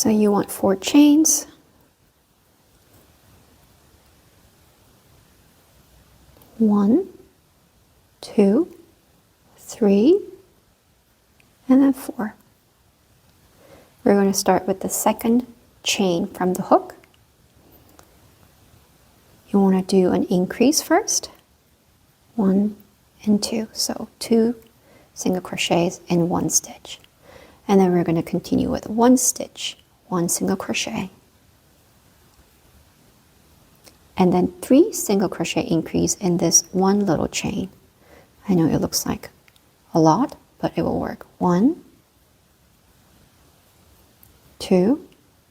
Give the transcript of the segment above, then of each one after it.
So you want 4 chains. 1, 2, 3, and then 4. We're going to start with the second chain from the hook. You want to do an increase first. 1 and 2. So 2 single crochets in 1 stitch. And then we're going to continue with 1 stitch, 1 single crochet. And then 3 single crochet increase in this 1 little chain. I know it looks like a lot, but it will work. 1, 2,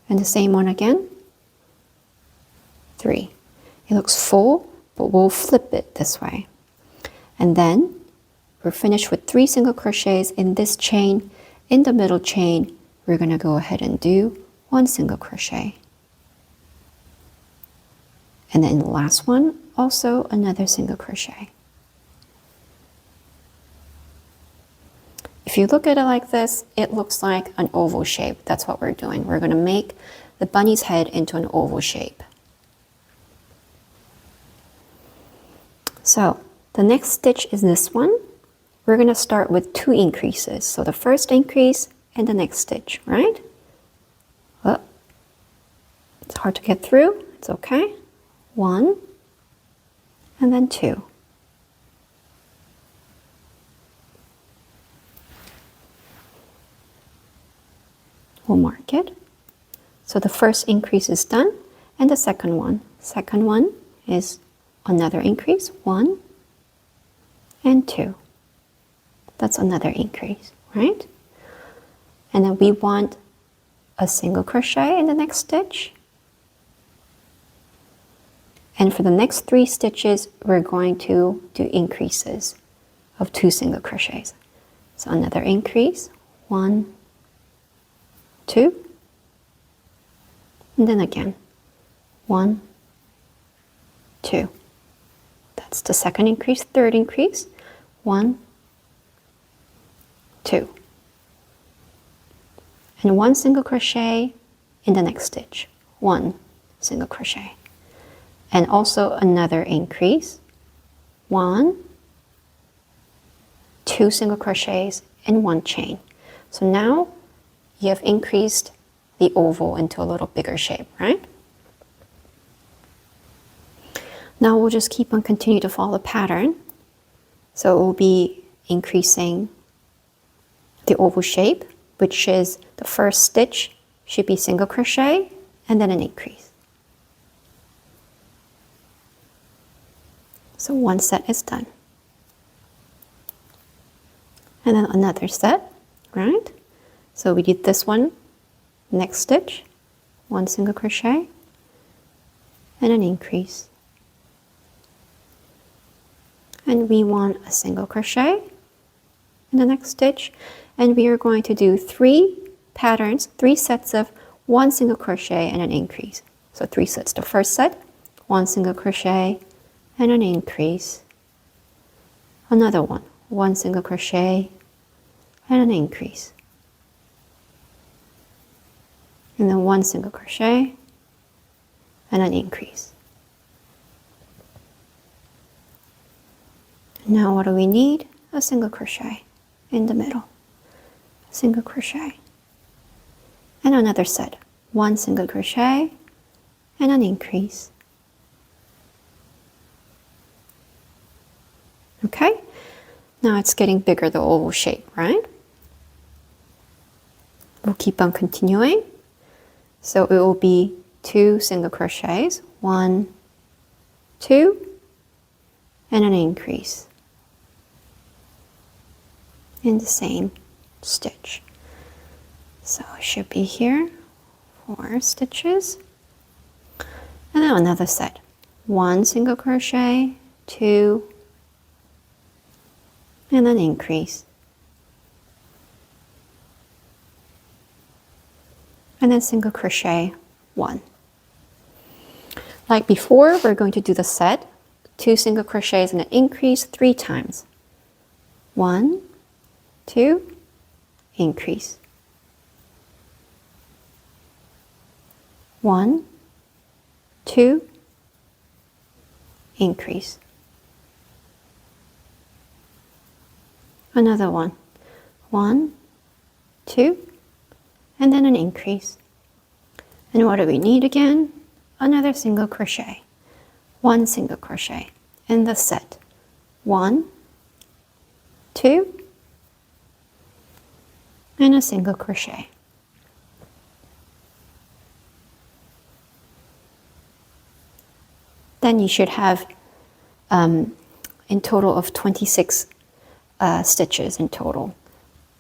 and the same one again. 3. It looks full, but we'll flip it this way. And then we're finished with 3 single crochets in this chain. In the middle chain, we're going to go ahead and do 1 single crochet. And then the last one, also another single crochet. If you look at it like this, it looks like an oval shape. That's what we're doing. We're going to make the bunny's head into an oval shape. So the next stitch is this one. We're going to start with 2 increases. So the first increase and the next stitch, right? Oh, it's hard to get through. It's okay. 1 and then 2. We'll mark it. So the first increase is done, and the second one. Second one is another increase, 1 and 2. That's another increase, right? And then we want a single crochet in the next stitch. And for the next 3 stitches, we're going to do increases of 2 single crochets. So another increase, 1, 2, and then again, 1, 2. That's the second increase, third increase, 1, 2. And 1 single crochet in the next stitch, 1 single crochet. And also another increase, 1, 2 single crochets in 1 chain. So now you have increased the oval into a little bigger shape, right? Now we'll just keep on continue to follow the pattern. So it will be increasing the oval shape, which is the first stitch should be single crochet and then an increase. So 1 set is done. And then another set, right? So we did this one, next stitch, 1 single crochet, and an increase. And we want a single crochet in the next stitch, and we are going to do 3 patterns, 3 sets of 1 single crochet and an increase. So 3 sets. The first set, 1 single crochet and an increase. Another one, 1 single crochet and an increase. And then 1 single crochet and an increase. Now what do we need? A single crochet in the middle. Single crochet. And another set. 1 single crochet and an increase. Okay? Now it's getting bigger, the oval shape, right? We'll keep on continuing. So it will be 2 single crochets, 1, 2, and an increase in the same stitch. So it should be here, 4 stitches, and then another set, 1 single crochet, 2, and an increase. And then single crochet 1. Like before, we're going to do the set, 2 single crochets and an increase 3 times. 1, 2, increase. 1, 2, increase. Another one. 1, 2, and then an increase. And what do we need again? Another single crochet. 1 single crochet in the set. 1, 2, and a single crochet. Then you should have in total of 26 stitches in total.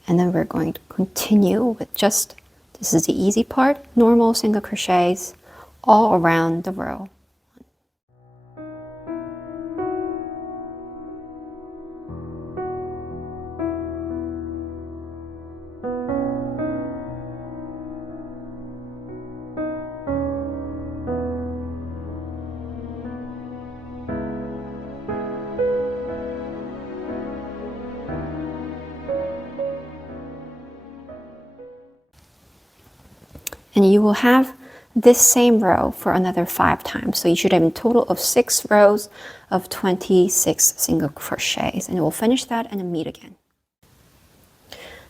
And then we're going to continue with just, this is the easy part, normal single crochets all around the row. And you will have this same row for another 5 times. So you should have a total of 6 rows of 26 single crochets. And we'll finish that and then meet again.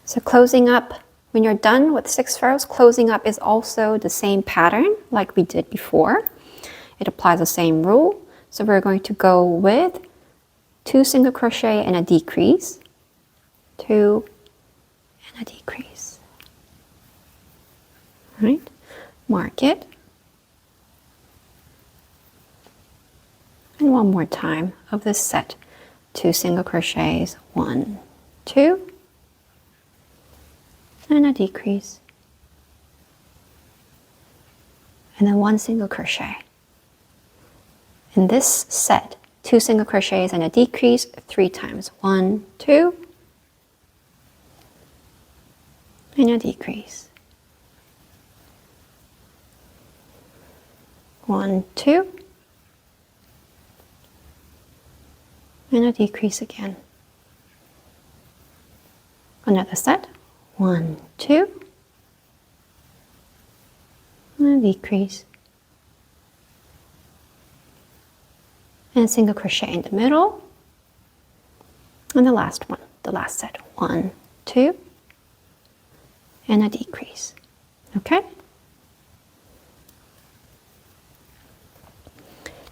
So closing up, when you're done with 6 rows, closing up is also the same pattern like we did before. It applies the same rule. So we're going to go with 2 single crochet and a decrease, 2 and a decrease. Right? Mark it. And one more time of this set. 2 single crochets, 1, 2, and a decrease. And then 1 single crochet. In this set, 2 single crochets and a decrease 3 times. 1, 2, and a decrease. 1, 2, and a decrease again. Another set. 1, 2, and a decrease. And a single crochet in the middle. And the last one, the last set. 1, 2, and a decrease. Okay?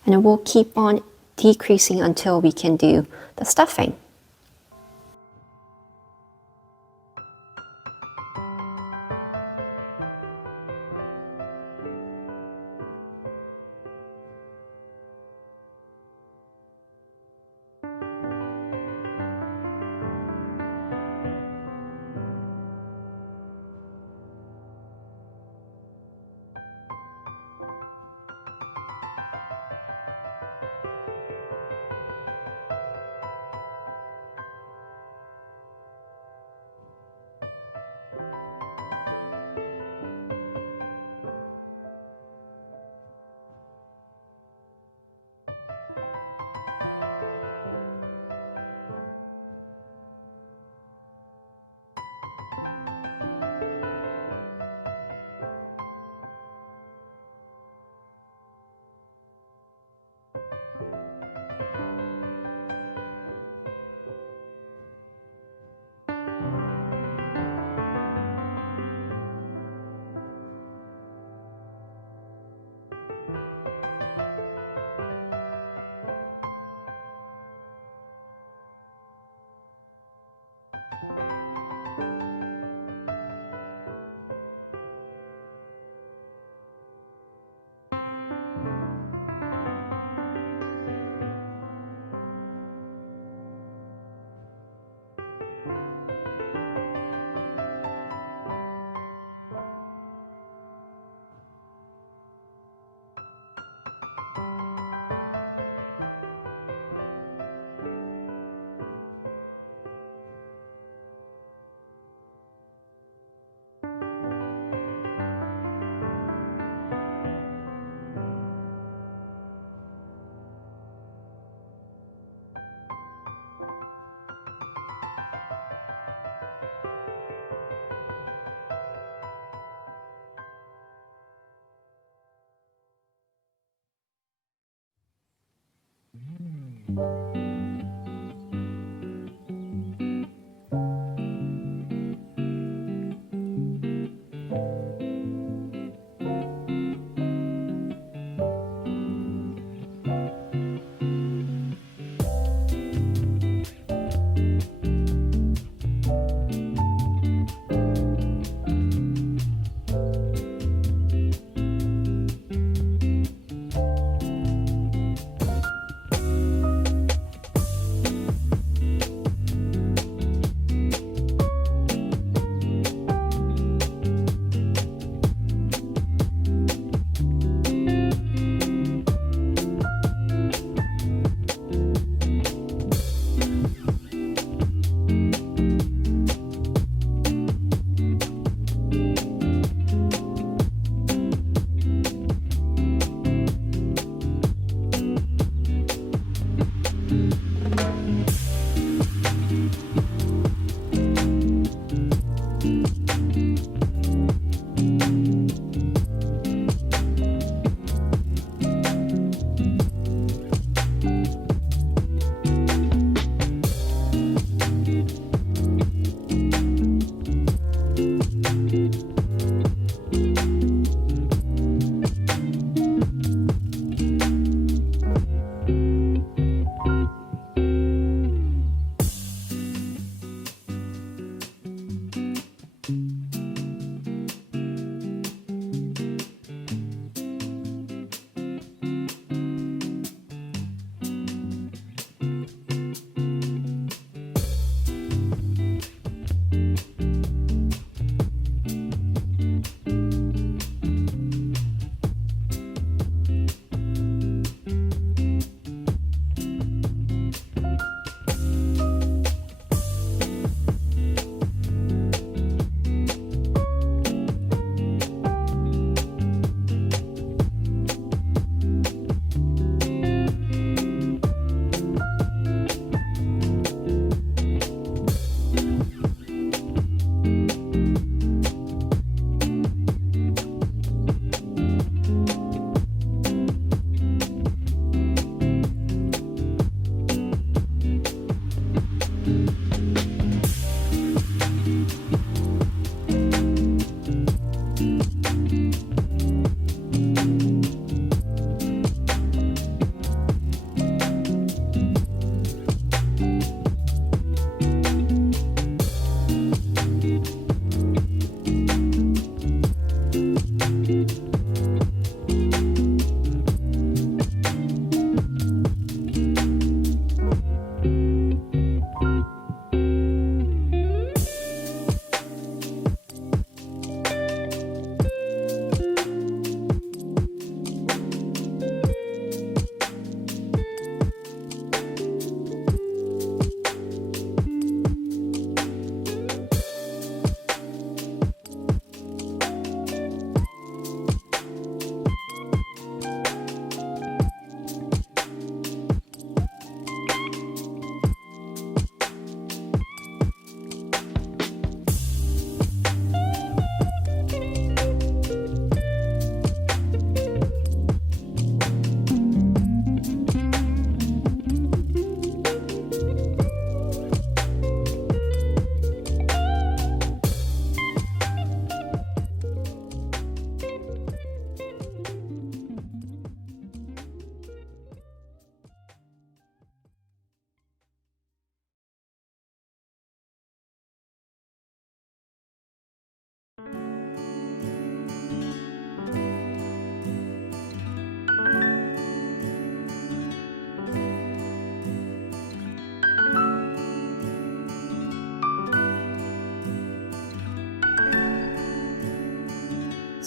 And we'll keep on decreasing until we can do the stuffing.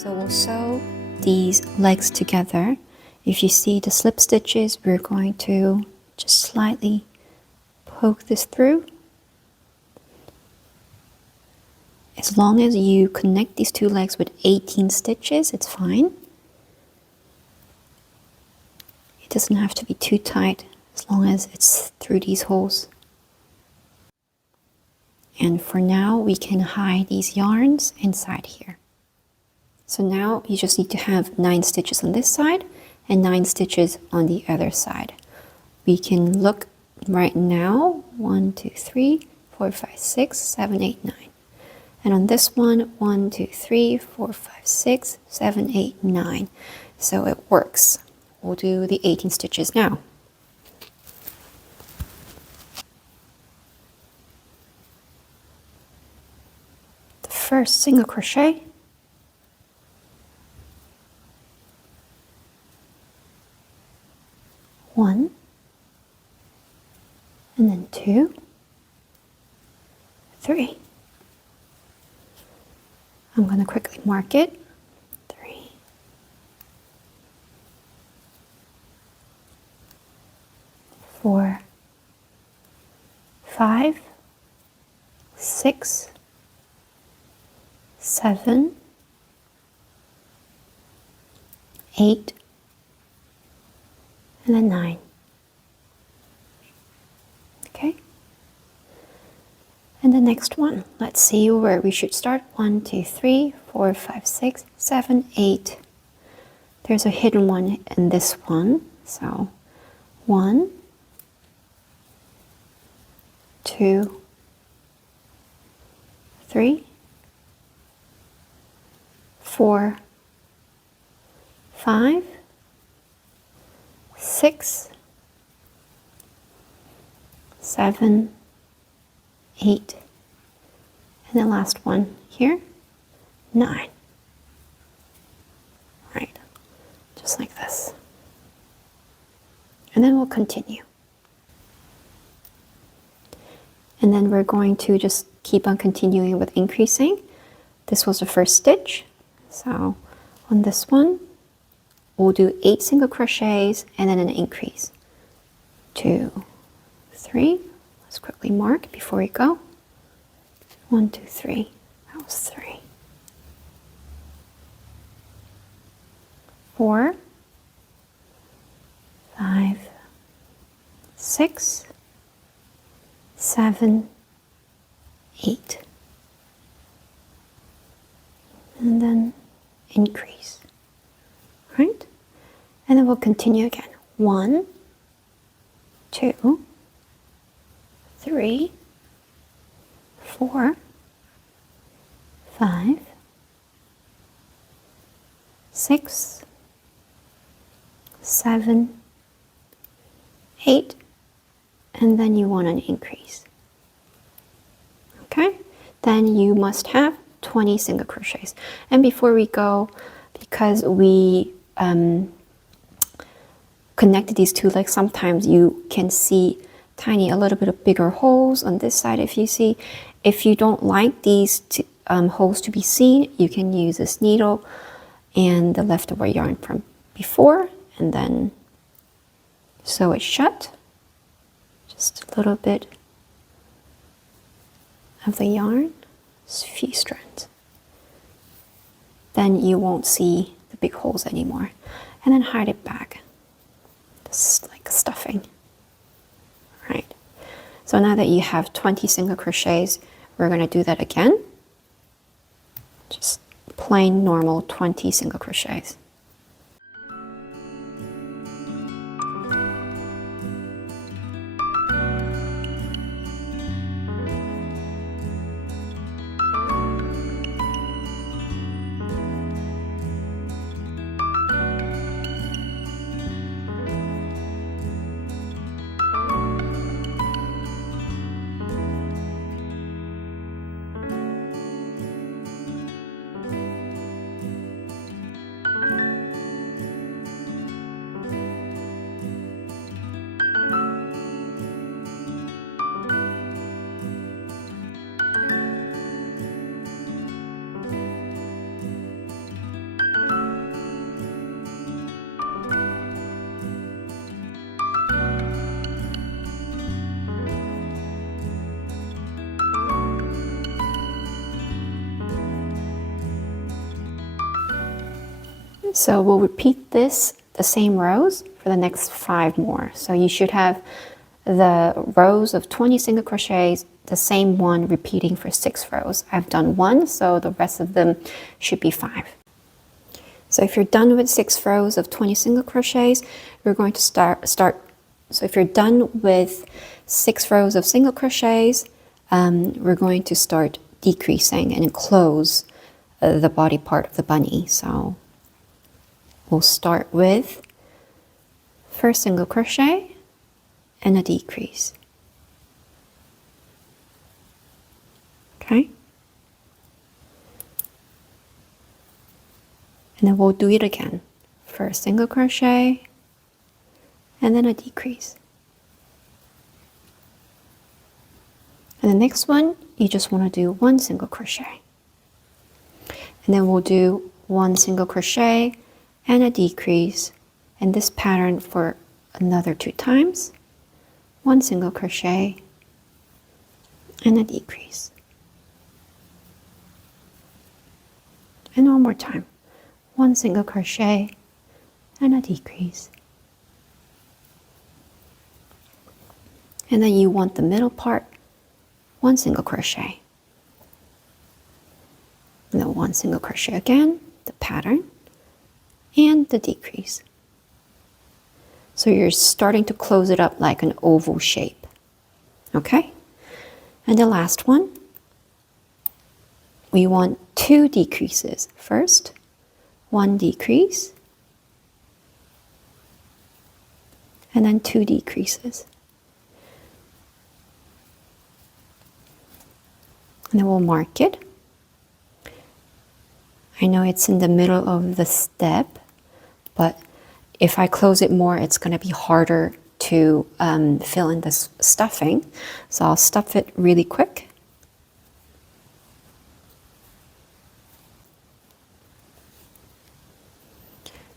So we'll sew these legs together. If you see the slip stitches, we're going to just slightly poke this through. As long as you connect these two legs with 18 stitches, it's fine. It doesn't have to be too tight as long as it's through these holes. And for now, we can hide these yarns inside here. So now you just need to have 9 stitches on this side and 9 stitches on the other side. We can look right now, 1, 2, 3, 4, 5, 6, 7, 8, 9. And on this one, 1, 2, 3, 4, 5, 6, 7, 8, 9. So it works. We'll do the 18 stitches now. The first single crochet, one, and then 2, 3. I'm going to quickly mark it. 3, 4, 5, 6, 7, 8, and then 9. Okay? And the next one, let's see where we should start. 1, 2, 3, 4, 5, 6, 7, 8. There's a hidden one in this one. So 1, 2, 3, 4, 5, 6, 7, 8, and the last one here, 9. Right, just like this. And then we'll continue. And then we're going to just keep on continuing with increasing. This was the first stitch. So on this one, we'll do 8 single crochets and then an increase. 2, 3. Let's quickly mark before we go. 1, 2, 3. That was 3. 4, 5, 6, 7, 8. And then increase. Right? And then we'll continue again. 1, 2, 3, 4, 5, 6, 7, 8, and then you want an increase. Okay? Then you must have 20 single crochets. And before we go, because we connected these two legs, sometimes you can see a little bit of bigger holes on this side. If you don't like these holes to be seen, you can use this needle and the leftover yarn from before and then sew it shut. Just a little bit of the yarn, just a few strands. Then you won't see the big holes anymore. And then hide it back, just like stuffing. Right. So now that you have 20 single crochets, we're going to do that again. Just plain normal 20 single crochets. So we'll repeat this, the same rows, for the next 5 more. So you should have the rows of 20 single crochets, the same one repeating for 6 rows. I've done 1, so the rest of them should be 5. So if you're done with 6 rows of 20 single crochets, we're going to start. So if you're done with 6 rows of single crochets, we're going to start decreasing and close the body part of the bunny. So we'll start with first single crochet and a decrease. Okay? And then we'll do it again. First single crochet and then a decrease. And the next one, you just want to do 1 single crochet. And then we'll do 1 single crochet and a decrease, and this pattern for another 2 times. 1 single crochet and a decrease. And one more time. 1 single crochet and a decrease. And then you want the middle part, 1 single crochet. And then 1 single crochet again, the pattern, and the decrease. So you're starting to close it up like an oval shape. Okay? And the last one, we want 2 decreases. First, 1 decrease, and then 2 decreases. And then we'll mark it. I know it's in the middle of the step, but if I close it more, it's going to be harder to fill in this stuffing. So I'll stuff it really quick.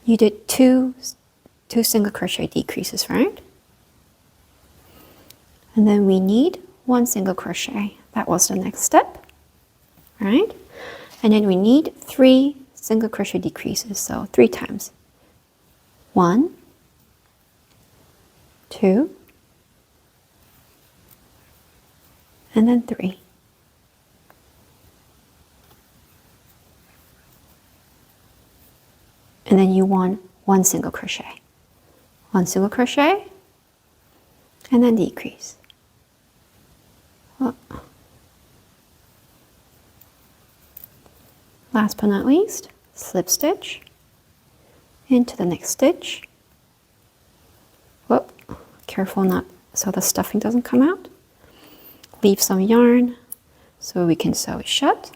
You did two single crochet decreases, right? And then we need 1 single crochet. That was the next step, right? And then we need 3 single crochet decreases, so 3 times. 1, 2, and then 3. And then you want 1 single crochet. 1 single crochet, and then decrease. Oh. Last but not least, slip stitch into the next stitch. Whoop, careful not so the stuffing doesn't come out. Leave some yarn so we can sew it shut.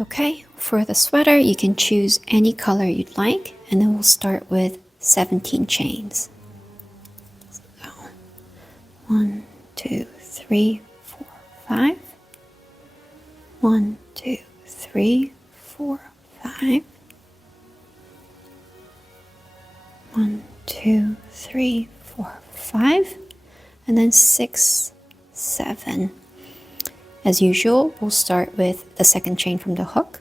Okay, for the sweater, you can choose any color you'd like, and then we'll start with 17 chains. So, 1, 2, 3, 4, 5. 1, 2, 3, 4, 5. 1, 2, 3, 4, 5. And then 6, 7. As usual, we'll start with the second chain from the hook,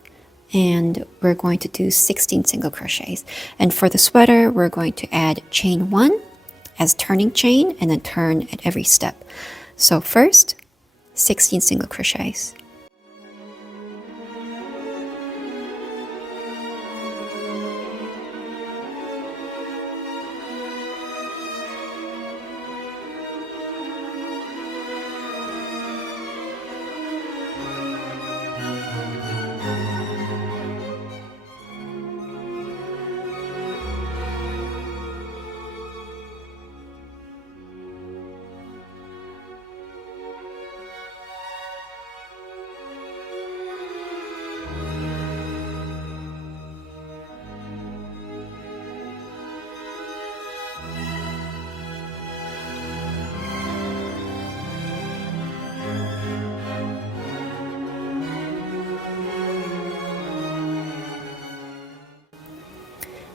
and we're going to do 16 single crochets. And for the sweater, we're going to add chain 1 as turning chain and then turn at every step. So first, 16 single crochets.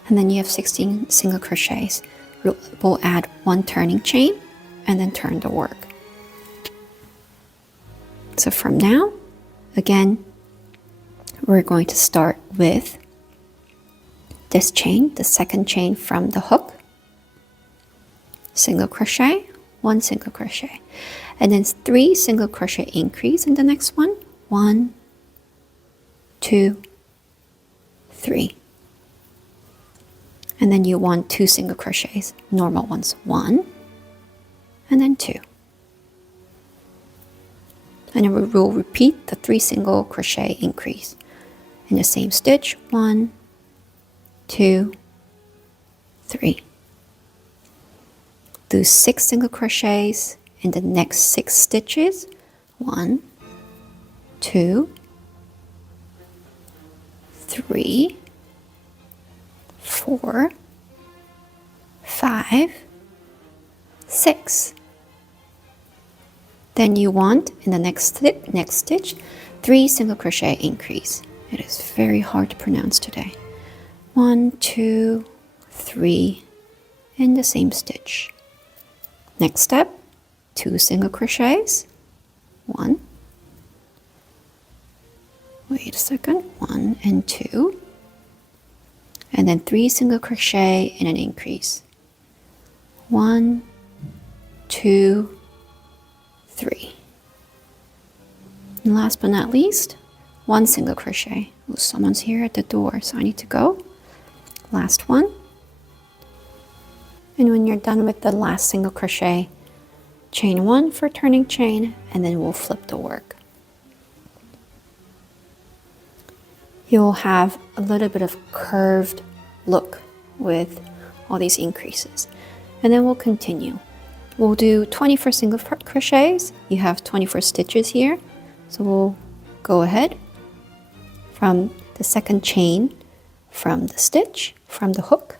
And then you have 16 single crochets. We'll add 1 turning chain and then turn the work. So from now, again, we're going to start with this chain, the second chain from the hook, single crochet, 1 single crochet, and then 3 single crochet increase in the next one. 1, 2, 3. And then you want 2 single crochets, normal ones, 1, and then 2. And then we'll repeat the 3 single crochet increase in the same stitch, 1, 2, 3. Do 6 single crochets in the next 6 stitches, 1, 2, 3, 4, 5, 6. Then you want in the next stitch 3 single crochet increase. It is very hard to pronounce today. 1, 2, 3 in the same stitch. Next step, 2 single crochets. 1. Wait a second. 1 and 2. And then 3 single crochet and an increase. 1, 2, 3. And last but not least, 1 single crochet. Oh, someone's here at the door, so I need to go. Last one. And when you're done with the last single crochet, chain 1 for turning chain, and then we'll flip the work. You'll have a little bit of curved look with all these increases. And then we'll continue. We'll do 24 single crochets. You have 24 stitches here. So we'll go ahead from the second chain from the stitch, from the hook.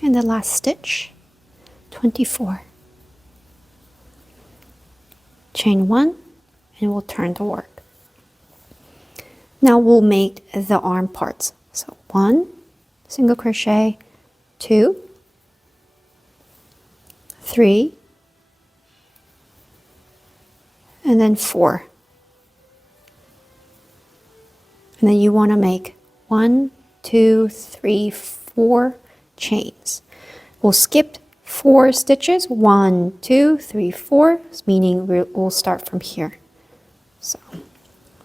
And the last stitch, 24. chain 1, and we'll turn the work. Now we'll make the arm parts. So 1 single crochet, 2, 3, and then 4. And then you want to make 1, 2, 3, 4 chains. We'll skip 4 stitches, 1, 2, 3, 4, meaning we'll start from here. So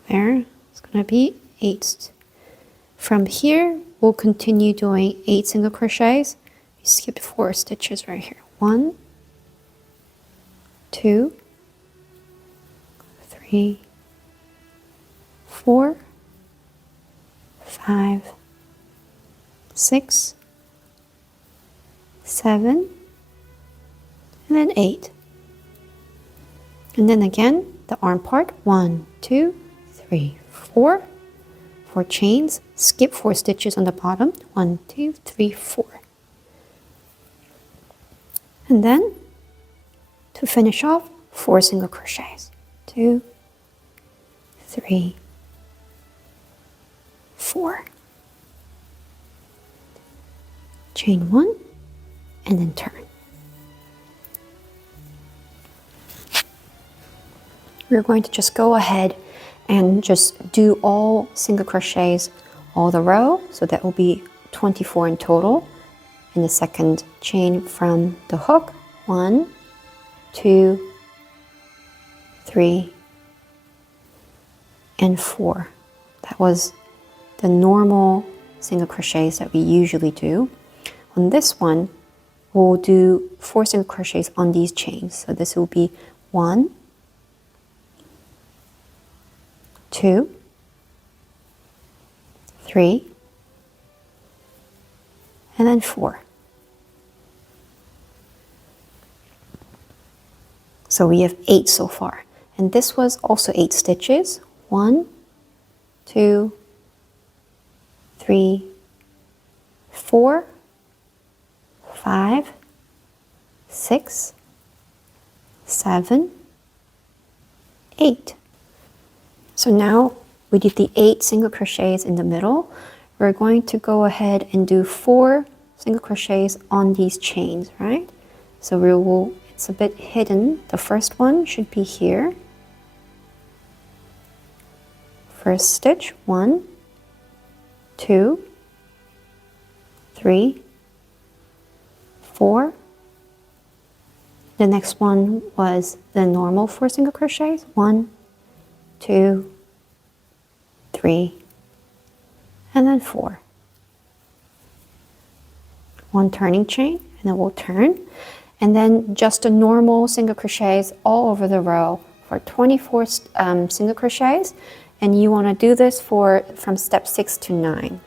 there, it's going to be 8. From here, we'll continue doing 8 single crochets. You skip 4 stitches right here. 1, 2, 3, 4, 5, 6, 7, and then 8. And then again, the arm part, 1, 2, 3, 4. 4 chains, skip 4 stitches on the bottom, 1, 2, 3, 4. And then, to finish off, 4 single crochets. 2, 3, 4. Chain 1, and then turn. We're going to just go ahead and just do all single crochets all the row, so that will be 24 in total. In the second chain from the hook, 1, 2, 3, and 4. That was the normal single crochets that we usually do. On this one, we'll do 4 single crochets on these chains. So this will be 1, 2, 3, and then 4. So we have 8 so far. And this was also 8 stitches. 1, 2, 3, 4, 5, 6, 7, 8. So now we did the 8 single crochets in the middle. We're going to go ahead and do 4 single crochets on these chains, right? So we will, it's a bit hidden. The first one should be here. First stitch, 1, 2, 3, 4. The next one was the normal 4 single crochets. 1, 2, 3, and then 4. 1 turning chain, and then we'll turn. And then just a normal single crochets all over the row for 24 single crochets. And you want to do this from step 6 to 9.